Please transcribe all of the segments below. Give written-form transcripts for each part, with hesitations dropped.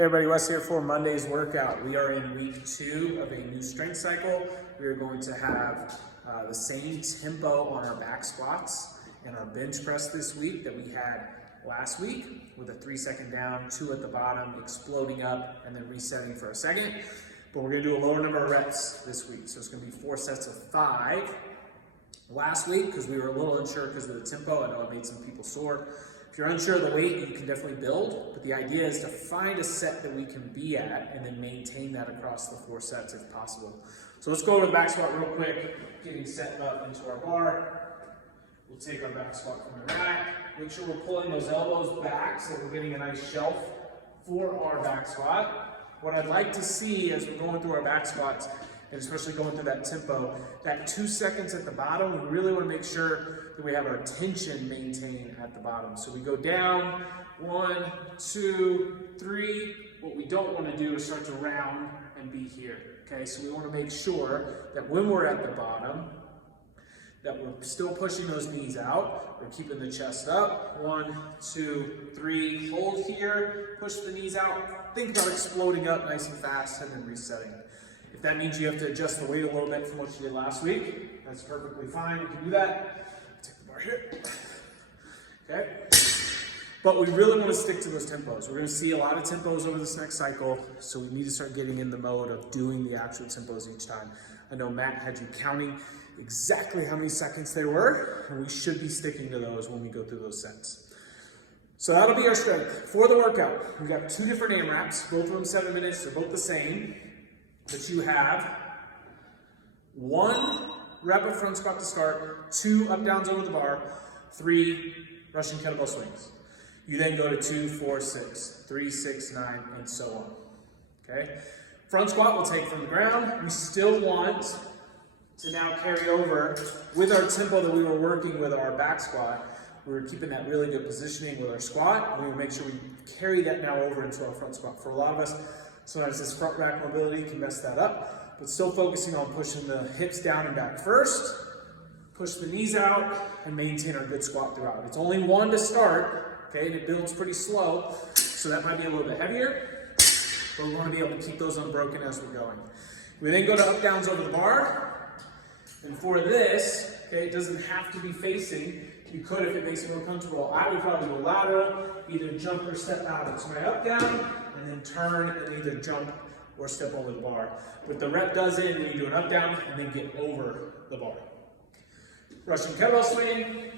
Hey everybody, Wes here for Monday's workout. We are in week 2 of a new strength cycle. We are going to have the same tempo on our back squats and our bench press this week that we had last week, with a 3-second down, 2 at the bottom, exploding up, and then resetting for a second. But we're gonna do a lower number of reps this week. So it's gonna be 4 sets of 5. Last week, because we were a little unsure because of the tempo, I know it made some people sore. If you're unsure of the weight, you can definitely build, but the idea is to find a set that we can be at and then maintain that across the 4 sets if possible. So let's go over the back squat real quick, getting set up into our bar. We'll take our back squat from the rack. Make sure we're pulling those elbows back so we're getting a nice shelf for our back squat. What I'd like to see as we're going through our back squats, and especially going through that tempo, that 2 seconds at the bottom, we really want to make sure that we have our tension maintained at the bottom. So we go down, 1, 2, 3. What we don't want to do is start to round and be here, okay? So we want to make sure that when we're at the bottom, that we're still pushing those knees out. We're keeping the chest up. 1, 2, 3, hold here, push the knees out. Think about exploding up nice and fast and then resetting. If that means you have to adjust the weight a little bit from what you did last week, that's perfectly fine. You can do that. Take the bar here. Okay? But we really want to stick to those tempos. We're going to see a lot of tempos over this next cycle, so we need to start getting in the mode of doing the actual tempos each time. I know Matt had you counting exactly how many seconds they were, and we should be sticking to those when we go through those sets. So that'll be our strength. For the workout, we've got 2 different AMRAPs, both of them 7 minutes, they're both the same. But you have 1 rep of front squat to start, 2 up downs over the bar, 3 Russian kettlebell swings. You then go to 2, 4, 6, 3, 6, 9, and so on. Okay? Front squat we'll take from the ground. We still want to now carry over with our tempo that we were working with our back squat. We were keeping that really good positioning with our squat. We will make sure we carry that now over into our front squat. For a lot of us, sometimes this front rack mobility can mess that up, but still focusing on pushing the hips down and back first, push the knees out, and maintain our good squat throughout. It's only 1 to start, okay, and it builds pretty slow, so that might be a little bit heavier, but we want to be able to keep those unbroken as we're going. We then go to up downs over the bar, and for this, okay, it doesn't have to be facing. You could if it makes it more comfortable. I would probably go lateral, either jump or step out. So my up down, and then turn and either jump or step over the bar. But the rep does it, and then you do an up down and then get over the bar. Russian kettlebell swing.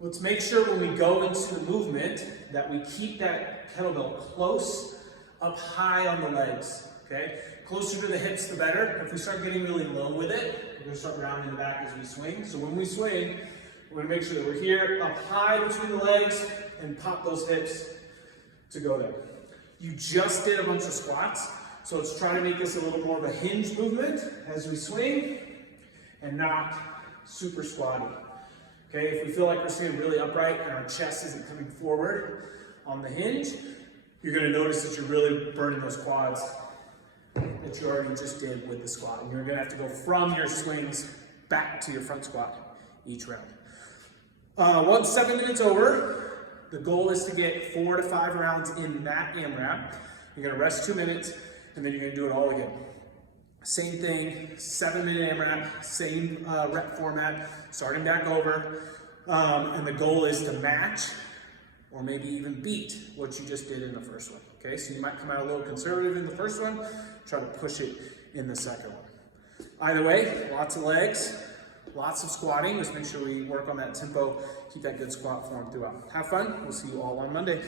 Let's make sure when we go into the movement that we keep that kettlebell close up high on the legs. Okay? Closer to the hips, the better. If we start getting really low with it, we're going to start rounding the back as we swing. So when we swing, we're going to make sure that we're here, up high between the legs, and pop those hips to go there. You just did a bunch of squats, so let's try to make this a little more of a hinge movement as we swing, and not super squatty. Okay, if we feel like we're staying really upright and our chest isn't coming forward on the hinge, you're going to notice that you're really burning those quads that you already just did with the squat. And you're going to have to go from your swings back to your front squat each round. Once 7 minutes over, the goal is to get 4 to 5 rounds in that AMRAP. You're going to rest 2 minutes, and then you're going to do it all again. Same thing, 7-minute AMRAP, same rep format, starting back over. And the goal is to match or maybe even beat what you just did in the first one. Okay, so you might come out a little conservative in the first one, try to push it in the second one. Either way, lots of legs, lots of squatting. Let's make sure we work on that tempo, keep that good squat form throughout. Have fun. We'll see you all on Monday.